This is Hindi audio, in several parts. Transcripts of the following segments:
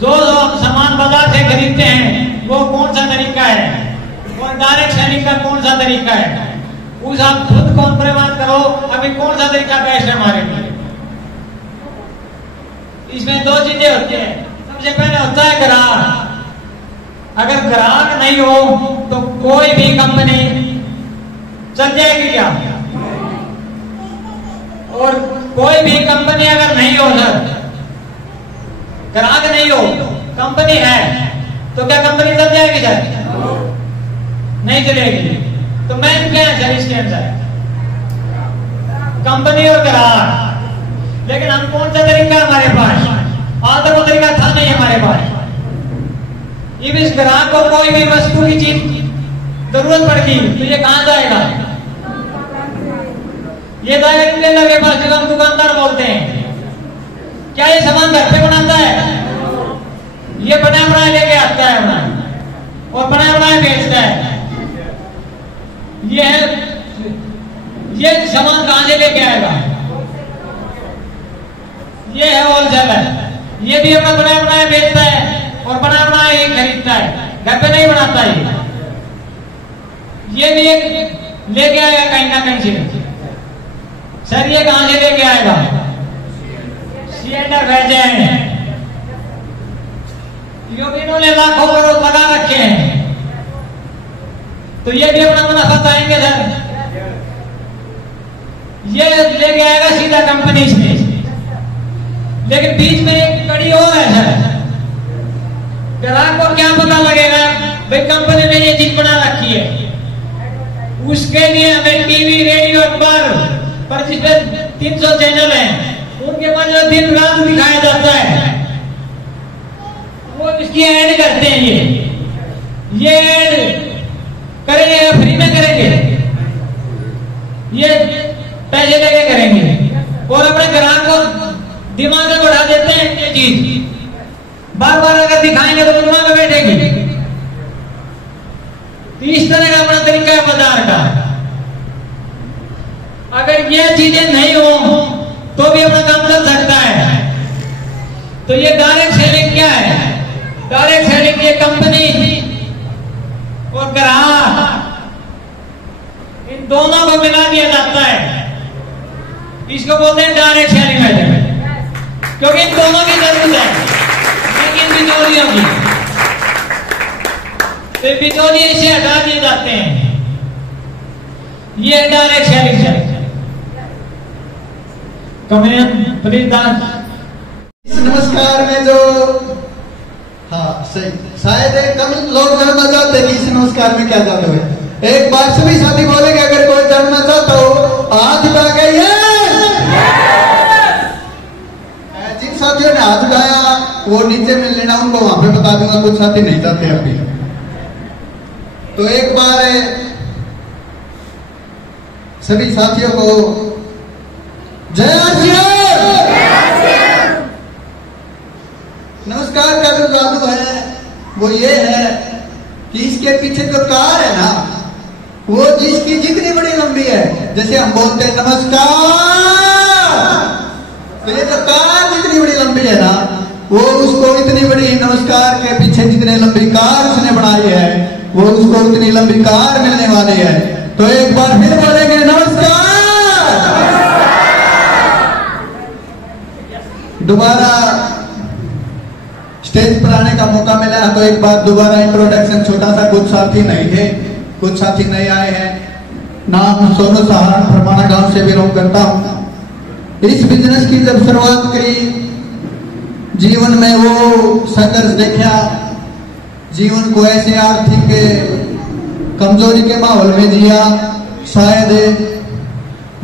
जो हम सामान बाजार से खरीदते हैं वो कौन सा तरीका है और डायरेक्ट सेलिंग का कौन सा तरीका है, उस आप खुद कॉम्प्रोमाइज करो। अभी कौन सा तरीका बेस्ट है हमारे लिए? इसमें दो चीजें होती है। सबसे पहले होता है ग्राहक। अगर ग्राहक नहीं हो तो कोई भी कंपनी चल जाएगी क्या? और कोई भी कंपनी अगर नहीं हो सर, ग्राहक नहीं हो, कंपनी है, तो क्या कंपनी चल जाएगी सर? नहीं चलेगी। तो मेन क्या है सर इसके अंदर? कंपनी और ग्राहक। लेकिन हम कौन सा तरीका हमारे पास? आज तक वो तरीका था नहीं हमारे पास। ये भी इस ग्राहक को कोई भी वस्तु की चीज जरूरत पड़ती तो ये कहां जाएगा? ये जाएगा के पास, जो हम दुकानदार बोलते हैं। क्या ये सामान घर पे बनाता है? ये बना बनाए लेके आता है अपना और बना बनाए बेचता है। ये सामान कहां से लेके आएगा? ये है होलसेलर। ये भी अपना बना बनाए बेचता है और बना बनाए ही खरीदता है, घर पे नहीं बनाता। ये भी एक लेके आएगा कहीं ना कहीं से। सर ये कहां से लेके आएगा? सिलेंडर भेजे हैं, इन्होंने लाखों करोड़ लगा रखे हैं, तो ये भी अपना मुनाफा पाएंगे सर। ये लेके आएगा सीधा कंपनी से। लेकिन बीच में एक कड़ी और है सर। ग्राहक को क्या पता लगेगा भाई कंपनी ने ये चीज बना रखी है? उसके लिए हमें टीवी, रेडियो, अखबार पर जिसपे 300 चैनल हैं, उनके पास जो दिन रात दिखाया जाता है, वो इसकी ऐड करते हैं। ये ऐड करेंगे या फ्री में करेंगे? ये पैसे देके करेंगे और अपने ग्राहक को दिमाग में बढ़ा देते हैं। ये चीज बार बार अगर दिखाएंगे तो दिमाग में बैठेगी। तो इस तरह का अपना तरीका है बाजार का। अगर ये चीजें नहीं हो तो भी अपना काम चल सकता है। तो ये डायरेक्ट सेलिंग क्या है? डायरेक्ट सेलिंग ये कंपनी और ग्राहक, इन दोनों को मिला दिया जाता है। इसको बोलते हैं डायरेक्ट सेलिंग है, क्योंकि इन दोनों की जरूरत है, लेकिन बिचौलियों की। तो बिचौलिए इसे हटा दिए जाते हैं। ये डायरेक्ट सेलिंग है। नमस्कार में जो सही शायद कम लोग जानना चाहते हैं कि इस नमस्कार में क्या जादू है। एक बार सभी साथी बोलेंगे, अगर कोई जानना चाहता हो हाथ उठा के। जिन साथियों ने हाथ उठाया वो नीचे मिल लेना, उनको वहां पे बता दूंगा। कुछ साथी नहीं चाहते अभी। तो एक बार सभी साथियों को जय श्री राम। नमस्कार का जो जादू है वो ये है कि इसके पीछे जो कार है ना, वो जिसकी जितनी बड़ी लंबी है, जैसे हम बोलते हैं नमस्कार, तो ये जो कार जितनी बड़ी लंबी है ना, वो उसको इतनी बड़ी नमस्कार के पीछे जितनी लंबी कार उसने बनाई है, वो उसको उतनी लंबी कार मिलने वाली है। तो एक बार फिर बोलेंगे नमस्कार। दोबारा स्टेज पर आने का मौका मिला तो एक बार दोबारा इंट्रोडक्शन छोटा सा। कुछ साथी नहीं थे, कुछ साथी नए आए हैं। नाम सोनू सहारण फरमाना गांव से बिलोंग करता हूं। इस बिजनेस की जब शुरुआत करी, जीवन में वो संघर्ष देखा। जीवन को ऐसे आर्थिक कमजोरी के माहौल में जिया। शायद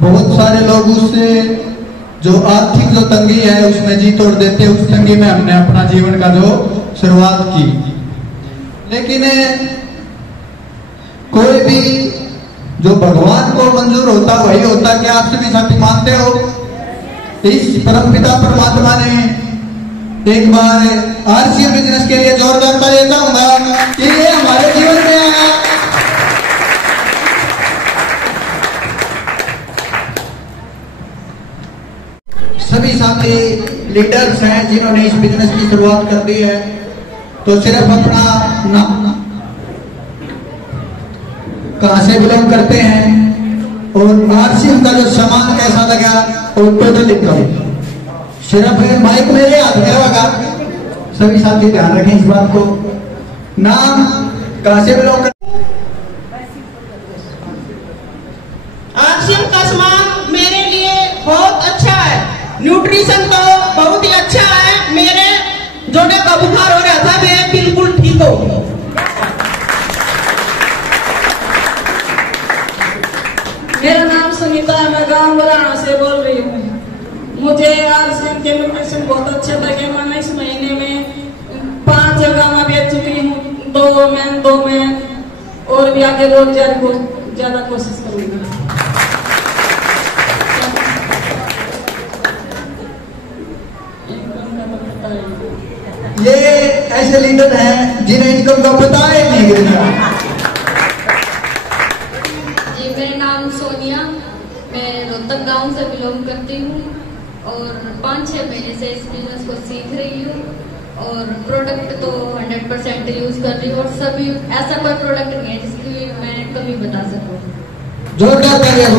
बहुत सारे लोग उससे जो आर्थिक जो तंगी है उसमें जी तोड़ देते। उस तंगी में हमने अपना जीवन का जो शुरुआत की। लेकिन कोई भी जो भगवान को मंजूर होता वही होता। क्या आप सभी साथी मानते हो? इस परमपिता परमात्मा ने एक बार आरसीए बिजनेस के लिए जोरदार तालियां चाहूंगा कि ये हमारे जीवन में आया। सभी साथी लीडर्स हैं जिन्होंने इस बिजनेस की शुरुआत कर दी है, तो सिर्फ अपना नाम, कहां से बिलोंग करते हैं और आरसीएम का जो सामान कैसा लगा और टोटल इनकम। सिर्फ माइक मेरे हाथ में होगा, सभी साथी ध्यान रखें इस बात को। नाम, कहां से बिलोंग करते हैं। आरसीएम का सामान मेरे लिए बहुत अच्छा है, न्यूट्रिशन तो बहुत ही अच्छा है। मेरे जोड़े का बुखार हो रहा था, मैं बिल्कुल ठीक हो गई। मेरा नाम सुनीता है, मैं गांव बराना से बोल रही हूँ। मुझे आरसीएम के न्यूट्रिशन बहुत अच्छे लगे। मैंने इस महीने में 5 जगह में बेच चुकी हूँ, 2 में और भी आगे 2000 को ज्यादा कोशिश करूंगी। ये ऐसे लीडर हैं जिन्हें इनकम का पता ही नहीं गिरना। जी, मेरा नाम सोनिया, मैं रोहतक गांव से बिलोंग करती हूँ और 5-6 महीने से इस बिजनेस को सीख रही हूँ और प्रोडक्ट तो 100% यूज कर रही हूँ और सभी ऐसा कोई प्रोडक्ट नहीं है जिसकी मैं कमी बता सकूँ। जोरदार तालियां।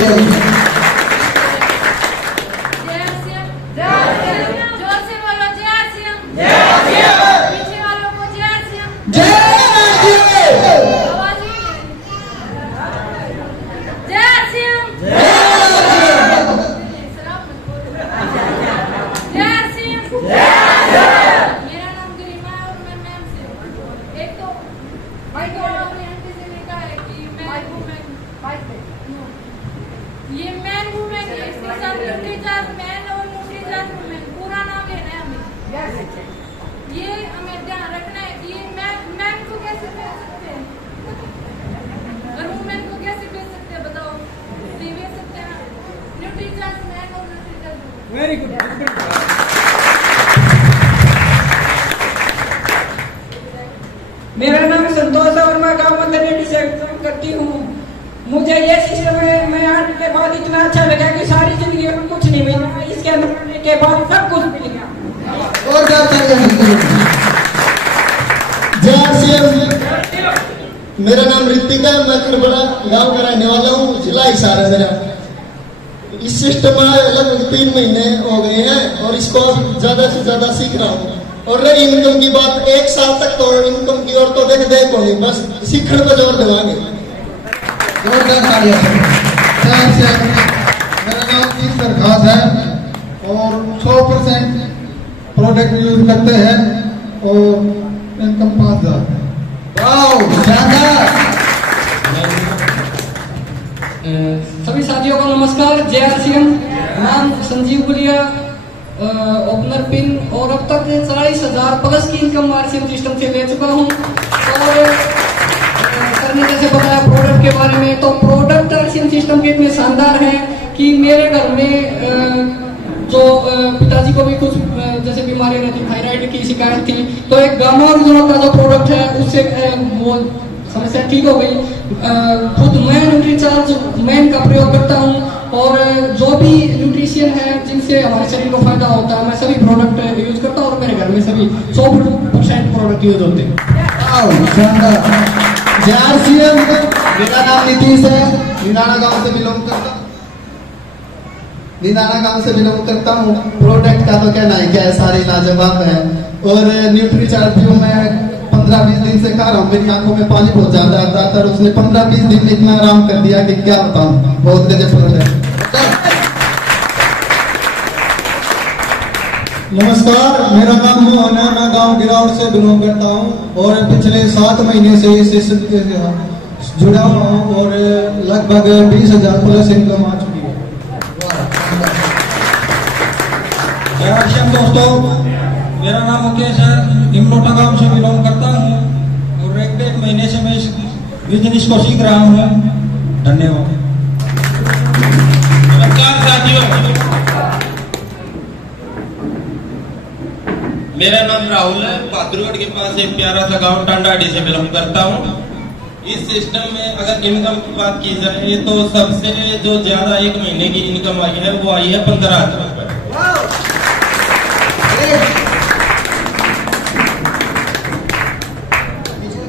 ये मैन वुमेन है, इसके साथ न्यूट्रीचार्ज मैन और न्यूट्रीचार्ज वुमेन पूरा नाम लेना है हमें। ये हमें ध्यान रखना है कि मैन को कैसे बेच सकते हैं और वुमेन को कैसे बेच सकते हैं, बताओ। नहीं बेच सकते हैं न्यूट्रीचार्ज मैन और न्यूट्रीचार्ज। Very good. मेरा नाम संतोष है और मैं गाँव में से काम करती हूँ। मुझे ये सिस्टम में मैं आने के बाद इतना अच्छा लगा कि सारी जिंदगी में कुछ नहीं मिला, इसके अंदर आने के बाद सब कुछ मिल गया। और क्या मेरा नाम ऋतिका, मैं खरबड़ा गांव का रहने वाला हूँ, जिला हिसार है मेरा। इस सिस्टम में लगभग 3 महीने हो गए हैं और इसको ज्यादा से ज्यादा सीख रहा हूँ। और रही इनकम की बात, 1 साल तक तो इनकम की और तो देख होनी, बस सीखने पर जोर देवाएंगे। मेरा नाम ईश्वर खास है और 100% प्रोडक्ट यूज करते हैं और इनकम 5000। सभी साथियों को नमस्कार। जय आरसीएम। नाम संजीव गुलिया, ओपनर पिन, और अब तक 40,000 प्लस की इनकम आरसीएम सिस्टम से ले चुका हूँ। और करने जैसे बताया प्रोडक्ट के बारे में, तो प्रोडक्ट आरसीएम सिस्टम के इतने शानदार हैं कि मेरे घर में जो पिताजी को भी कुछ जैसे बीमारी रहती, थायराइड की शिकायत थी, तो एक गामा ओरिजिनल का जो प्रोडक्ट है उससे वो समस्या ठीक हो गई। खुद मैं न्यूट्रीचार्ज मैन का प्रयोग करता हूँ और जो भी न्यूट्रिशियन है जिनसे हमारे शरीर को फायदा होता है, मैं सभी प्रोडक्ट यूज करता हूँ और मेरे घर में सभी 100% प्रोडक्ट यूज होते हैं। मेरा नाम नीतीश है, निदाना गांव से बिलोंग करता हूँ। प्रोडक्ट का तो कहना है क्या है, सारी लाजवाब है। और न्यूट्रीचार्ज जो मैं 15-20 दिन से खा रहा हूँ, मेरी आंखों में पानी बहुत ज्यादा आता था और उसने 15-20 दिन में इतना आराम कर दिया कि क्या बताऊं, बहुत गजब प्रोडक्ट। नमस्कार, मेरा नाम मोहन है, मैं गांव गिरावट से बिलोंग करता हूं और पिछले 7 महीने से इस सिस्टम से जुड़ा हुआ हूं और लगभग 20,000 प्लस इनकम आ चुकी है। जय आरसीएम दोस्तों, मेरा नाम मुकेश है, हिमलोटा गांव से बिलोंग करता हूं और 1-1.5 महीने से मैं इस बिजनेस को सीख रहा हूं। धन्यवाद। नमस्कार साथियों, मेरा नाम राहुल है, पात्रोड के पास एक प्यारा सा गांव टांडाडी से बिलोंग करता हूं। इस सिस्टम में अगर इनकम की बात की जाए तो सबसे जो ज्यादा 1 महीने की इनकम आई है वो आई है 15,000 रुपए।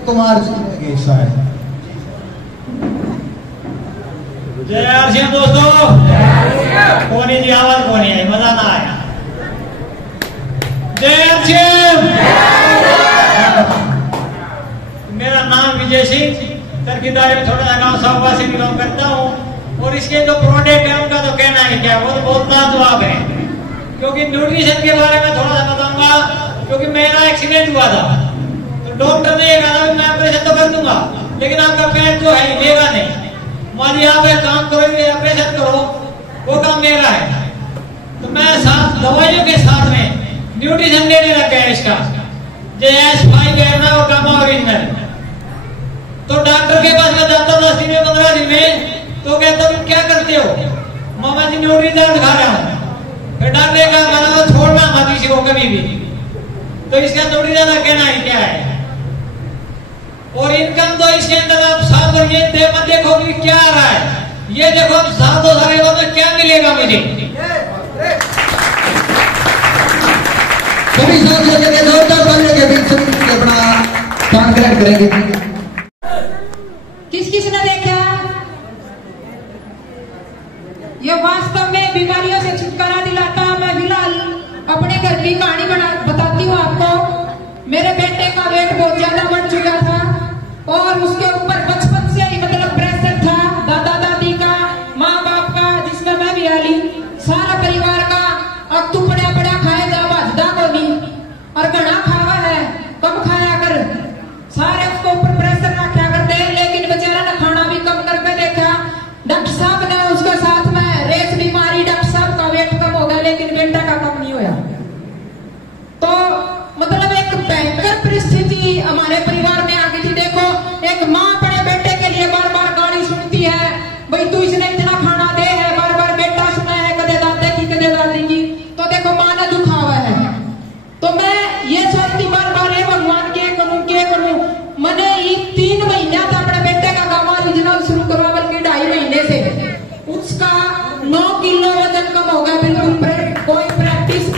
कुमार जी लगे शायद। जय आरसीएम दोस्तों। कोनी जी आवाज कोनी आई, मजा ना आया। जय आरसीएम। मेरा नाम विजय सिंह, तरकीदारी में छोटा सा गाँव साहबा से बिलोंग करता हूँ। और इसके जो प्रोडक्ट है उनका तो कहना है क्या, वो तो बहुत लाजवाब है। क्योंकि न्यूट्रिशन के बारे में थोड़ा सा बताऊंगा, क्योंकि मेरा एक्सीडेंट हुआ था तो डॉक्टर ने कहा मैं ऑपरेशन तो कर दूंगा, लेकिन आपका पेट जो है लेगा नहीं। मान आप एक काम करो, ऑपरेशन करो, वो काम मेरा है। तो मैं साथ दवाइयों के साथ में न्यूट्रिशन देने लग गया इसका, JS5 है ना, वो गामा ओरिजिनल। तो डॉक्टर के पास मैं जाता था 10 दिन 15 दिन में, तो कहता तुम क्या करते हो? मामा जी न्यूट्रिशन खा रहा हूँ। फिर डॉक्टर का कहना छोड़ना मत इसी को कभी भी। तो इसका न्यूट्रिशन का कहना है क्या है। और इनकम तो इसके अंदर आप साथ और ये मत देखो कि क्या आ रहा है, ये देखो आप साथ हो सारे तो क्या मिलेगा मुझे। सभी साथियों के जोरदार तालियों के बीच से अपना काम करेंगे। किस किस ने देखा? ये वास्तव में बीमारियों से छुटकारा दिलाता। मैं फिलहाल अपने घर की कहानी बताती हूँ आपको। मेरे बेटे का वेट बहुत ज्यादा बढ़ चुका था और उसके ऊपर बचपन से ही मतलब प्रेशर था, दादा दादी का, माँ बाप का, जिसमें मैं भी आली, सारा परिवार का। अब तू पड़ा पड़ा खाए जा बाजदा को नहीं, और घना खावा है कम खाया कर, सारे उसको ऊपर प्रेशर रखा करते हैं। लेकिन बेचारा ने खाना भी कम करके देखा। डॉक्टर साहब ने उसके साथ में रेस बीमारी, डॉक्टर साहब का वेट कम हो गया लेकिन बेटा का कम नहीं होया। तो मतलब एक भयंकर परिस्थिति हमारे परिवार में आ गई थी। देखो, एक माँ अपने बेटे के लिए बार बार गाली सुनती है, भाई तू इसने इतना खाना दे है, बार बार बेटा सुना है कदे दादे की कदे दादी की। तो देखो माँ ने दुखा हुआ है। तो मैं ये सोचती बार बार है भगवान क्या करूं। मैंने ये 3 महीना था अपने बेटे का गामा ओरिजिनल शुरू करवा, बल्कि 2.5 महीने से उसका 9 किलो वजन कम हो गया। बिल्कुल कोई प्रैक्टिस,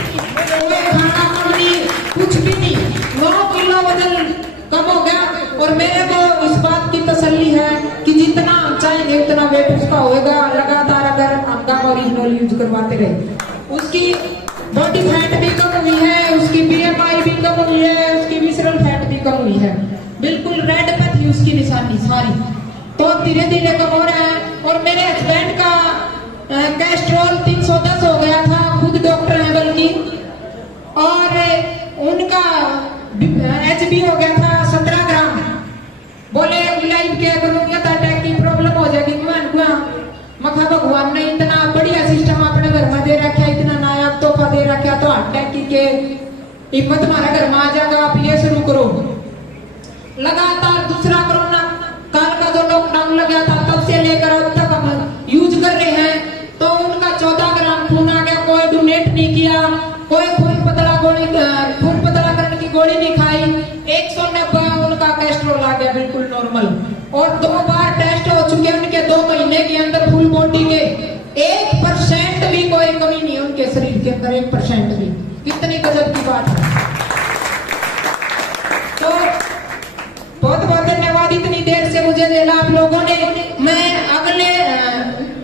कोई खाना कम नहीं, कुछ भी नहीं, 9 किलो वजन कम हो गया। और मेरे को इस बात की तसल्ली है कि जितना हम चाहेंगे उतना वेट उसका होएगा, लगातार अगर हम गामा ओरिजिनल यूज करवाते रहे। उसकी बॉडी फैट भी कम हुई है, उसकी BMI भी कम हुई है, उसकी विसरल फैट भी कम हुई है। बिल्कुल रेड पे थी उसकी निशानी सारी, तो धीरे धीरे कम हो रहा है। और मेरे हस्बैंड का कैस्ट्रोल 310 हो गया था, खुद डॉक्टर है बल्कि, और उनका HB हो गया था 17 ग्राम। बोले इलाज क्या करूंगा, अटैक की प्रॉब्लम हो जाएगी। मखा भगवान ने इतना बढ़िया सिस्टम अपने घर में दे रखा, इतना नायाब तोहफा दे रखा, तो अटैक की के हिम्मत हमारे घर में आ जाएगा, आप ये शुरू करो। लगातार दूसरा कोरोना काल का जो लॉकडाउन लगा था तब से लेकर अब तक हम यूज कर रहे हैं। तो उनका 14 ग्राम खून आ गया, कोई डोनेट नहीं किया, कोई खून पतला करने की गोली नहीं खाई। 190 उनका कैस्ट्रोल आ गया, बिल्कुल नॉर्मल। और 2 बार टेस्ट हो चुके उनके 2 महीने के अंदर फुल बॉडी के 1% भी कोई कमी नहीं है उनके शरीर के अंदर, 1% भी। कितनी गजब की बात है। तो बहुत बहुत धन्यवाद इतनी देर से मुझे देला आप लोगों ने। मैं अगले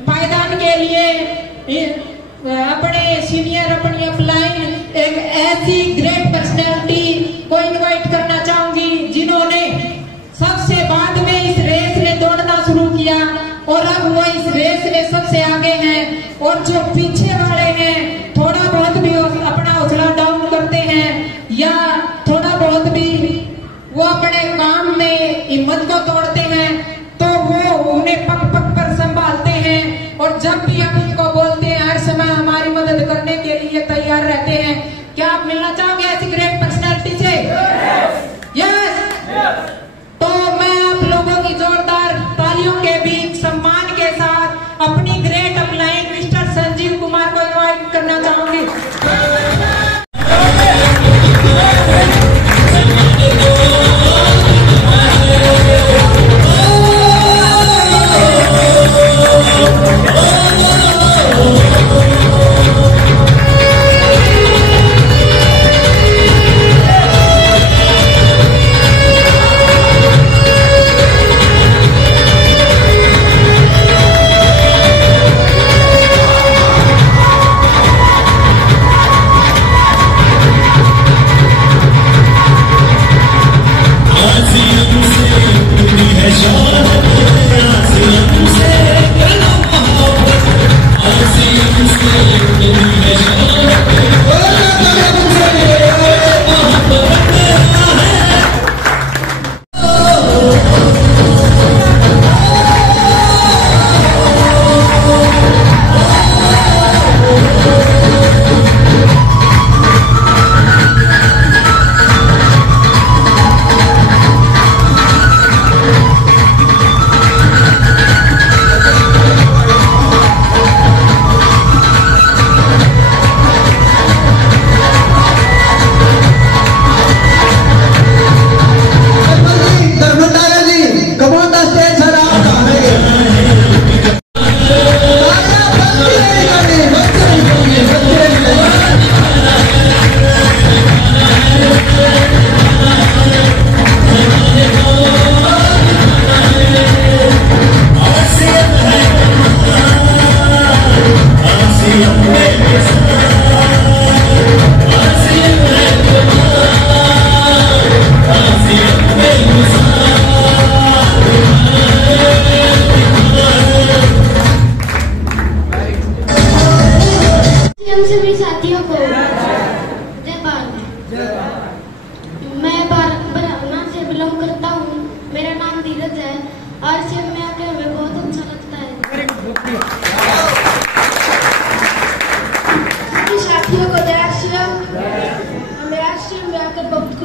पायदान के लिए अपने सीनियर, अपनी अपलाइन एक ऐसी ग्रेट पर्सनैलिटी को इनवाइट करना चाहूंगी जिन्होंने सबसे बाद में इस रेस में दौड़ना शुरू किया और अब वो इस रेस में सबसे आगे हैं। और जो पीछे वाले हैं थोड़ा बहुत भी अपना हौसला डाउन करते हैं या थोड़ा बहुत भी वो अपने काम में हिम्मत को तोड़ते हैं, तो वो उन्हें पग पग पर संभालते हैं। और जब भी हम उनको बोलते हैं हर समय हमारी मदद करने के लिए तैयार रहते हैं। क्या आप मिलना चाहोगे ऐसी ग्रेट पर्सनैलिटी से? यस। तो मैं आप लोगों की जोरदार तालियों के बीच सम्मान के साथ अपनी great upline mister Sanjeev Kumar को इनवाइट करना चाहूंगी।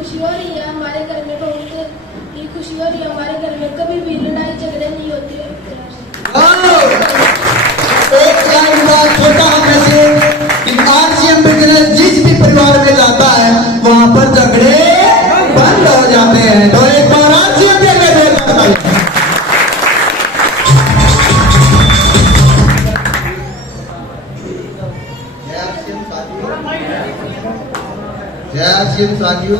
खुशी हो रही है, हमारे घर में बहुत ही खुशी हो रही है। हमारे घर में कभी भी लड़ाई झगड़े नहीं होते हैं। एक लाइन का छोटा मैसेज कि आरसीएम बिजनेस जिस भी परिवार में जाता है वहां पर झगड़े बंद हो जाते हैं। तो एक बार आरसीएम के लिए जय आरसीएम साथियों।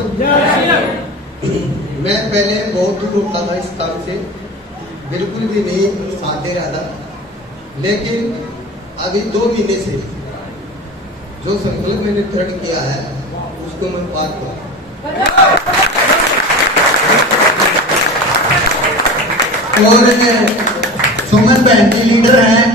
मैं पहले बहुत दूर होता था इस काम से, बिल्कुल भी नहीं साथ दे रहा था, लेकिन अभी 2 महीने से जो संकल्प मैंने दृढ़ किया है उसको मैं पार करूं। और सुमन बहन की लीडर हैं,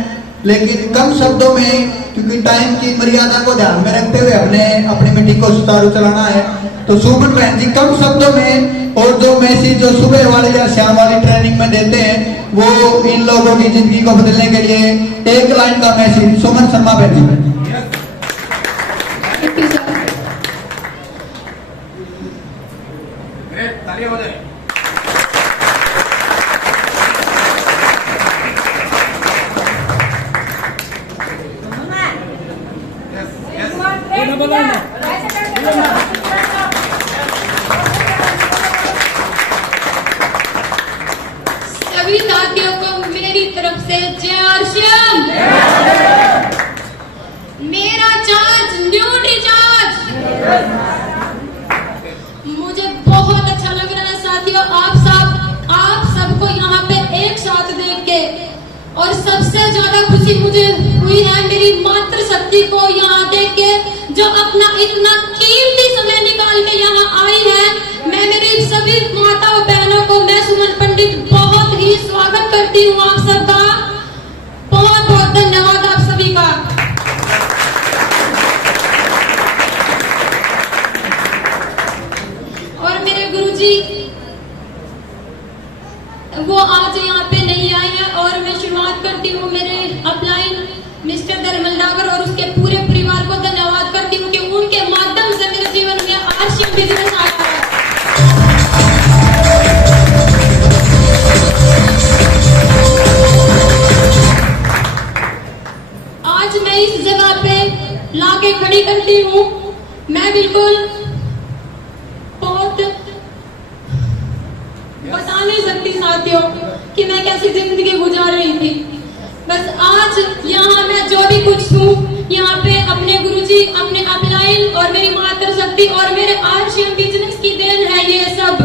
लेकिन कम शब्दों में, क्योंकि टाइम की मर्यादा को ध्यान में रखते हुए हमने अपनी मीटिंग को सुचारू चलाना है, तो सुमन बहन जी कम शब्दों में और जो मैसेज जो सुबह वाले या शाम वाली ट्रेनिंग में देते हैं वो इन लोगों की जिंदगी को बदलने के लिए एक लाइन का मैसेज सुमन शर्मा बहन जी। सभी साथियों को मेरी तरफ से जय आरसीएम। मेरा चार्ज न्यू डिचार्ज। मुझे बहुत अच्छा लग रहा है साथियों, आप सबको यहाँ पे एक साथ देख के, और सबसे ज्यादा खुशी मुझे हुई है मेरी मातृशक्ति को यहाँ देख के, जो अपना इतना कीमती समय निकाल के यहाँ आई है। मैं मेरी सभी माताओं बहनों को, मैं सुमन पंडित बहुत ही स्वागत करती हूँ आप सबका। बहुत बहुत धन्यवाद आप सभी का। और मेरे गुरुजी वो आज यहाँ पे नहीं आई है, और मैं शुरुआत करती हूँ मेरे अपलाइन मिस्टर धर्मलागर और उसके पूरे परिवार को धन्यवाद करती हूँ कि उनके माध्यम से मेरे जीवन में आरसीएम बिजनेस आया है। आज मैं इस जगह पे लाके खड़ी करती हूँ, मैं बिल्कुल बहुत बता नहीं सकती साथियों कि मैं कैसी जिंदगी गुजार रही थी। बस आज यहाँ मैं जो भी कुछ हूँ, यहाँ पे अपने गुरुजी, अपने अपलाइन और मेरी मातृशक्ति और मेरे आरसीएम बिजनेस की देन है। ये सब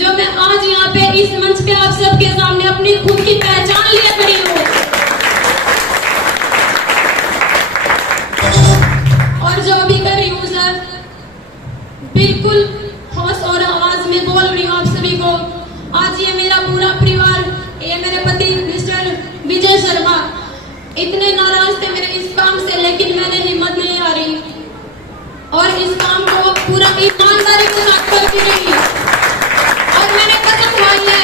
जो मैं आज यहाँ पे इस मंच पे आप सबके सामने अपनी खुद की पहचान लिए खड़ी हूँ, और जो भी कर रही हूँ सर, बिल्कुल होश और आवाज में बोल रही हूँ आप सभी को। आज ये मेरा पूरा परिवार, ये मेरे पति मिस्टर विजय शर्मा इतने नाराज थे मेरे इस काम से, लेकिन मैंने हिम्मत नहीं हारी और इस काम को पूरा ईमानदारी के साथ करती रही। और मैंने कसम खाई है